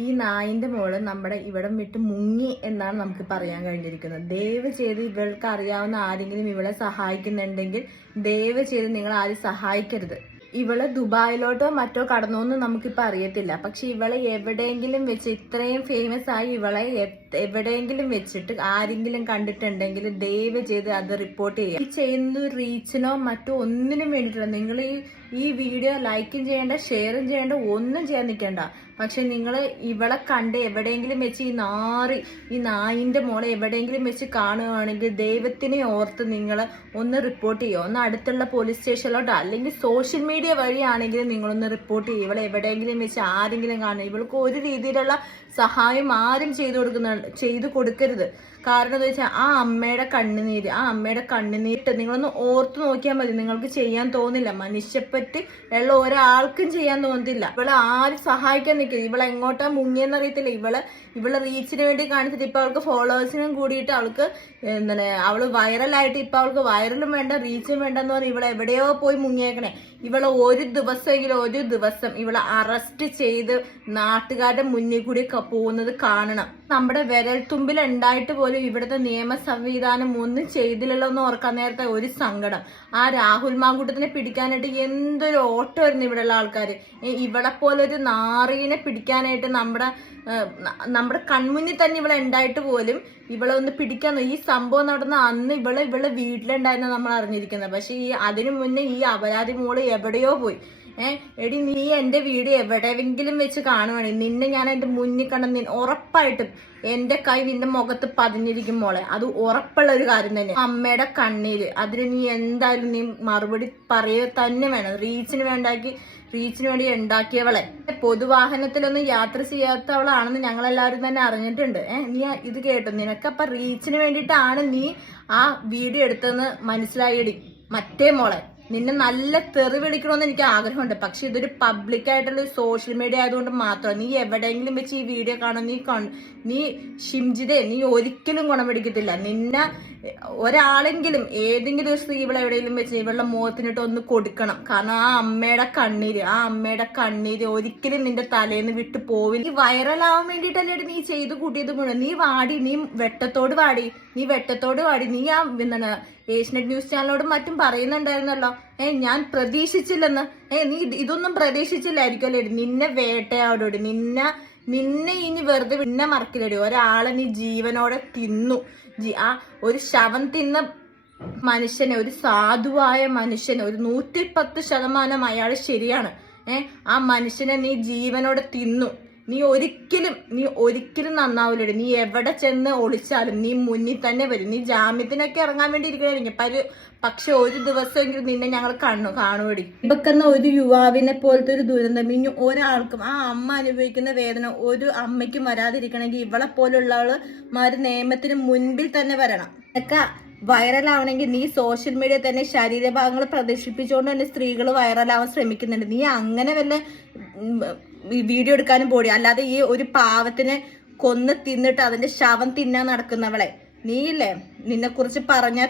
ഈ നായിന്റെ മോള് നമ്മുടെ ഇവിടം വിട്ട് മുങ്ങി എന്നാണ് നമുക്ക് പറയാൻ കഴിഞ്ഞിരിക്കുന്നത്. ദയവ് ചെയ്ത് ഇവൾക്ക് അറിയാവുന്ന ആരെങ്കിലും ഇവളെ സഹായിക്കുന്നുണ്ടെങ്കിൽ ദയവ് ചെയ്ത് നിങ്ങൾ ആരും സഹായിക്കരുത്. ഇവള് ദുബായിലോട്ടോ മറ്റോ കടന്നോന്ന് നമുക്കിപ്പോ അറിയത്തില്ല. പക്ഷെ ഇവളെ എവിടെയെങ്കിലും വെച്ച് ഇത്രയും ഫേമസ് ആയി ഇവളെ എവിടെയെങ്കിലും വെച്ചിട്ട് ആരെങ്കിലും കണ്ടിട്ടുണ്ടെങ്കിൽ ദയവ് ചെയ്ത് അത് റിപ്പോർട്ട് ചെയ്യുക. ഈ ചെയ്യുന്ന റീച്ചിനോ മറ്റോ ഒന്നിനും വേണ്ടിയിട്ടില്ല. നിങ്ങൾ ഈ വീഡിയോ ലൈക്കും ചെയ്യേണ്ട, ഷെയറും ചെയ്യേണ്ട, ഒന്നും ചെയ്യാൻ നിൽക്കേണ്ട. പക്ഷെ നിങ്ങൾ ഇവളെ കണ്ട് എവിടെയെങ്കിലും വെച്ച് ഈ നായിന്റെ മോളെ എവിടെയെങ്കിലും വെച്ച് കാണുകയാണെങ്കിൽ ദൈവത്തിനെ ഓർത്ത് നിങ്ങൾ ഒന്ന് റിപ്പോർട്ട് ചെയ്യുക. ഒന്ന് അടുത്തുള്ള പോലീസ് സ്റ്റേഷനിലോട്ടോ അല്ലെങ്കിൽ സോഷ്യൽ മീഡിയ വഴിയാണെങ്കിലും നിങ്ങളൊന്ന് റിപ്പോർട്ട് ചെയ്യുക. ഇവളെ എവിടെയെങ്കിലും വെച്ച് ആരെങ്കിലും കാണുക. ഇവൾക്ക് ഒരു രീതിയിലുള്ള സഹായം ആരും ചെയ്തു കൊടുക്കരുത്. കാരണം എന്താ വെച്ചാൽ ആ അമ്മയുടെ കണ്ണുനീരിട്ട് നിങ്ങളൊന്ന് ഓർത്തു നോക്കിയാൽ മതി. നിങ്ങൾക്ക് ചെയ്യാൻ തോന്നില്ല. മനുഷ്യപ്പറ്റി ഉള്ള ഒരാൾക്കും ചെയ്യാൻ തോന്നുന്നില്ല. ഇവളെ ആരും സഹായിക്കാൻ നിൽക്കില്ല. ഇവളെ എങ്ങോട്ടാ മുങ്ങിയെന്ന് അറിയത്തില്ല. ഇവളെ റീച്ചിന് വേണ്ടി കാണിച്ചിട്ട് ഇപ്പൊ അവൾക്ക് ഫോളോവേഴ്സിനും കൂടിയിട്ട് അവൾക്ക് അവള് വൈറലായിട്ട് ഇപ്പൊ അവൾക്ക് വൈറലും വേണ്ട റീച്ചും വേണ്ടെന്ന് പറഞ്ഞ് ഇവളെ എവിടെയോ പോയി മുങ്ങിയേക്കണേ. ഇവളെ ഒരു ദിവസം ഇവളെ അറസ്റ്റ് ചെയ്ത് നാട്ടുകാരുടെ മുന്നിൽ കൂടി പോകുന്നത് കാണണം. നമ്മുടെ വിരൽത്തുമ്പിൽ ഉണ്ടായിട്ട് പോലും ഇവിടുത്തെ നിയമ സംവിധാനം ഒന്നും ചെയ്തില്ലല്ലോ എന്ന് ഓർക്കാൻ നേരത്തെ ഒരു സങ്കടം. ആ രാഹുൽ മാങ്കൂട്ടത്തിനെ പിടിക്കാനായിട്ട് എന്തൊരു ഓട്ടമായിരുന്നു ഇവിടെയുള്ള ആൾക്കാര്. ഇവളെ പോലെ ഒരു നാറീനെ പിടിക്കാനായിട്ട് നമ്മുടെ കൺമുന്നിൽ തന്നെ ഇവളെ ഉണ്ടായിട്ട് പോലും ഇവളെ ഒന്ന് പിടിക്കാൻ ഈ സംഭവം നടന്ന അന്ന് ഇവളെ വീട്ടിലുണ്ടായിരുന്ന നമ്മൾ അറിഞ്ഞിരിക്കുന്നത്. പക്ഷെ അതിനു മുന്നേ ഈ അപരാധി മോള് എവിടെയോ പോയി. എടി നീ എന്റെ വീഡിയോ എവിടെയെങ്കിലും വെച്ച് കാണുവാണെങ്കിൽ നിന്നെ ഞാൻ എന്റെ മുന്നിൽ കണ്ട ഉറപ്പായിട്ടും എന്റെ കൈ നിന്റെ മുഖത്ത് പതിഞ്ഞിരിക്കും മോളെ. അത് ഉറപ്പുള്ള ഒരു കാര്യം തന്നെ. അമ്മയുടെ കണ്ണീര് അതിന് നീ എന്തായാലും നീ മറുപടി പറയുക തന്നെ വേണം. റീച്ചിന് വേണ്ടി ഉണ്ടാക്കിയവളെ. പൊതുവാഹനത്തിലൊന്നും യാത്ര ചെയ്യാത്തവളാണെന്ന് ഞങ്ങളെല്ലാവരും തന്നെ അറിഞ്ഞിട്ടുണ്ട്. നീ ഇത് കേട്ടു. നിനക്കപ്പൊ റീച്ചിന് വേണ്ടിയിട്ടാണ് നീ ആ വീഡിയോ എടുത്തെന്ന് മനസ്സിലായിടി മറ്റേ മോളെ. നിന്നെ നല്ല തെറി വിളിക്കണമെന്ന് എനിക്ക് ആഗ്രഹമുണ്ട്. പക്ഷെ ഇതൊരു പബ്ലിക്കായിട്ടുള്ള സോഷ്യൽ മീഡിയ ആയതുകൊണ്ട് മാത്രം നീ എവിടെയെങ്കിലും വെച്ച് ഈ വീഡിയോ കാണാൻ നീ ഷിംജിതേ നീ ഒരിക്കലും ഗുണം പിടിക്കത്തില്ല. നിന്നെ ഒരാളെങ്കിലും ഏതെങ്കിലും ഒരു സ്ത്രീ ഇവിടെ എവിടെയെങ്കിലും വെച്ച് ഇവളുടെ മുഖത്തിനിട്ട് ഒന്ന് കൊടുക്കണം. കാരണം ആ അമ്മയുടെ കണ്ണീര് ഒരിക്കലും നിന്റെ തലേന്ന് വിട്ടു പോവില്ല. നീ വൈറലാവാൻ വേണ്ടിയിട്ടല്ലേ നീ ചെയ്ത് കൂട്ടിയത് മുഴുവൻ. നീ വെട്ടത്തോട് വാടി. നീ ആ ഏഷ്യനെറ്റ് ന്യൂസ് ചാനലോടും മറ്റും പറയുന്നുണ്ടായിരുന്നല്ലോ ഞാൻ പ്രതീക്ഷിച്ചില്ലെന്ന്. നീ ഇതൊന്നും പ്രതീക്ഷിച്ചില്ലായിരിക്കും അല്ലേ? നിന്നെ വേട്ടയാടോടി. നിന്നെ ഇനി വെറുതെ മറക്കില്ലടി. ഒരാളെ നീ ജീവനോടെ തിന്നു. ആ ഒരു ശവം തിന്ന മനുഷ്യനെ, ഒരു സാധുവായ മനുഷ്യനെ, ഒരു 110% അയാള് ശരിയാണ്. ആ മനുഷ്യനെ നീ ജീവനോടെ തിന്നു. നീ ഒരിക്കലും നന്നാവില്ലടി. നീ എവിടെ ചെന്ന് ഒളിച്ചാലും നീ മുന്നിൽ തന്നെ വരും. നീ ജാമ്യത്തിനൊക്കെ ഇറങ്ങാൻ വേണ്ടി ഇരിക്കണേ. പക്ഷെ ഒരു ദിവസമെങ്കിലും നിന്നെ ഞങ്ങൾ കാണുവടി. ഇവക്കെന്ന ഒരു യുവാവിനെ പോലത്തെ ഒരു ദുരന്തം ഇനി ഒരാൾക്കും ആ അമ്മ അനുഭവിക്കുന്ന വേദന ഒരു അമ്മയ്ക്കും വരാതിരിക്കണമെങ്കിൽ ഇവളെ പോലുള്ളവര് നിയമത്തിന് മുൻപിൽ തന്നെ വരണം. ഒക്കെ വൈറലാവണമെങ്കിൽ നീ സോഷ്യൽ മീഡിയ തന്നെ ശരീരഭാഗങ്ങൾ പ്രദർശിപ്പിച്ചുകൊണ്ട് തന്നെ സ്ത്രീകൾ വൈറലാവാൻ ശ്രമിക്കുന്നുണ്ട്. നീ അങ്ങനെ വല്ല വീഡിയോ എടുക്കാനും പോടി. അല്ലാതെ ഈ ഒരു പാവത്തിനെ കൊന്ന് തിന്നിട്ട് അതിന്റെ ശവം തിന്നാൻ നടക്കുന്നവളെ നീയില്ലേ, നിന്നെ കുറിച്ച് പറഞ്ഞ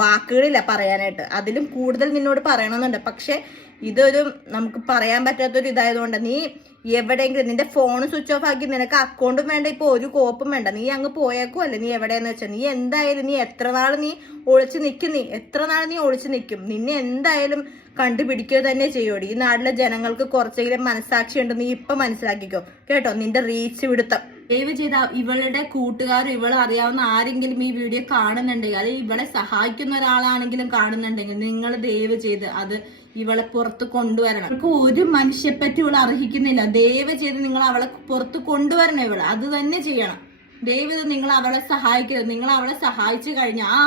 വാക്കുകളില്ല പറയാനായിട്ട്. അതിലും കൂടുതൽ നിന്നോട് പറയണമെന്നുണ്ട്. പക്ഷെ ഇതൊരു നമുക്ക് പറയാൻ പറ്റാത്തൊരു ഇതായതുകൊണ്ട് നീ എവിടെയെങ്കിലും നിന്റെ ഫോൺ സ്വിച്ച് ഓഫ് ആക്കി, നിനക്ക് അക്കൗണ്ടും വേണ്ട, ഇപ്പൊ ഒരു കോപ്പും വേണ്ട, നീ അങ്ങ് പോയേക്കും അല്ലേ. നീ എവിടെയെന്ന് വെച്ചാൽ നീ എന്തായാലും എത്ര നാൾ നീ ഒളിച്ചു നിൽക്കും. നിന്നെ എന്തായാലും കണ്ടുപിടിക്കുക തന്നെ ചെയ്യോടി. ഈ നാട്ടിലെ ജനങ്ങൾക്ക് കുറച്ചെങ്കിലും മനസ്സാക്ഷി ഉണ്ട്. നീ ഇപ്പൊ മനസ്സിലാക്കിക്കോ കേട്ടോ. നിന്റെ റീച്ച് വിടുത്തം ദയവ് ചെയ്ത ഇവളുടെ കൂട്ടുകാരും ഇവളെ അറിയാവുന്ന ആരെങ്കിലും ഈ വീഡിയോ കാണുന്നുണ്ടെങ്കിൽ, അല്ലെങ്കിൽ ഇവളെ സഹായിക്കുന്ന ഒരാളാണെങ്കിലും കാണുന്നുണ്ടെങ്കിൽ നിങ്ങൾ ദയവ് ചെയ്ത് അത് ഇവളെ പുറത്ത് കൊണ്ടുവരണം. അവൾക്ക് ഒരു മനുഷ്യപ്പറ്റി ഇവളെ അർഹിക്കുന്നില്ല. ദയവ് ചെയ്ത് നിങ്ങൾ അവളെ പുറത്ത് കൊണ്ടുവരണം. ഇവളെ അത് തന്നെ ചെയ്യണം. ദയവ് നിങ്ങൾ അവളെ സഹായിക്കരുത്. നിങ്ങൾ അവളെ സഹായിച്ചു കഴിഞ്ഞാൽ ആ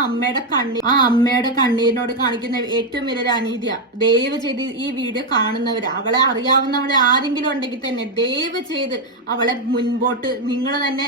അമ്മയുടെ കണ്ണീരിനോട് കാണിക്കുന്ന ഏറ്റവും വലിയൊരു അനീതിയ. ദയവ് ചെയ്ത് ഈ വീഡിയോ കാണുന്നവര്, അവളെ അറിയാവുന്നവരെ ആരെങ്കിലും ഉണ്ടെങ്കിൽ തന്നെ ദയവ് ചെയ്ത് അവളെ മുൻപോട്ട് നിങ്ങൾ തന്നെ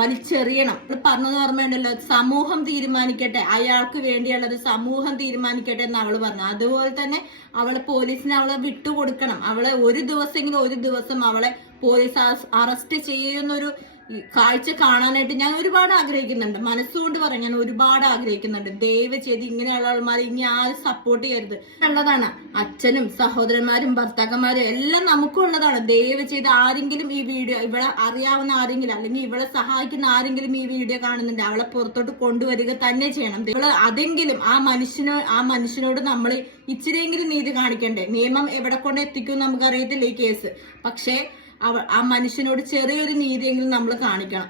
വലിച്ചെറിയണം. പറഞ്ഞത് ഓർമ്മയുണ്ടല്ലോ, സമൂഹം തീരുമാനിക്കട്ടെ, അയാൾക്ക് വേണ്ടിയുള്ളത് സമൂഹം തീരുമാനിക്കട്ടെ എന്ന് അവള് പറഞ്ഞു. അതുപോലെ തന്നെ അവളെ പോലീസിന് അവളെ വിട്ടുകൊടുക്കണം. അവളെ ഒരു ദിവസം അവളെ പോലീസ് അറസ്റ്റ് ചെയ്യുന്നൊരു ഈ കാഴ്ച കാണാനായിട്ട് ഞാൻ ഒരുപാട് ആഗ്രഹിക്കുന്നുണ്ട്. മനസ്സുകൊണ്ട് പറയാം, ഞാൻ ഒരുപാട് ആഗ്രഹിക്കുന്നുണ്ട്. ദയവ് ചെയ്ത് ഇങ്ങനെയുള്ള ആൾമാരെ ഇനി ആരും സപ്പോർട്ട് ചെയ്യരുത്. ഉള്ളതാണ് അച്ഛനും സഹോദരന്മാരും ഭർത്താക്കന്മാരും എല്ലാം നമുക്കുള്ളതാണ്. ദയവ് ചെയ്ത് ആരെങ്കിലും ഈ വീഡിയോ, ഇവിടെ അറിയാവുന്ന ആരെങ്കിലും അല്ലെങ്കിൽ ഇവളെ സഹായിക്കുന്ന ആരെങ്കിലും ഈ വീഡിയോ കാണുന്നുണ്ട്, അവളെ പുറത്തോട്ട് കൊണ്ടുവരിക തന്നെ ചെയ്യണം. ഇവള് അതെങ്കിലും ആ മനുഷ്യനോട് നമ്മൾ ഇച്ചിരിയെങ്കിലും നീതി കാണിക്കണ്ടേ. നിയമം എവിടെ കൊണ്ട് എത്തിക്കും നമുക്കറിയത്തില്ല ഈ കേസ്. പക്ഷേ ആ മനുഷ്യനോട് ചെറിയൊരു നീതിയെങ്കിലും നമ്മൾ കാണിക്കണം.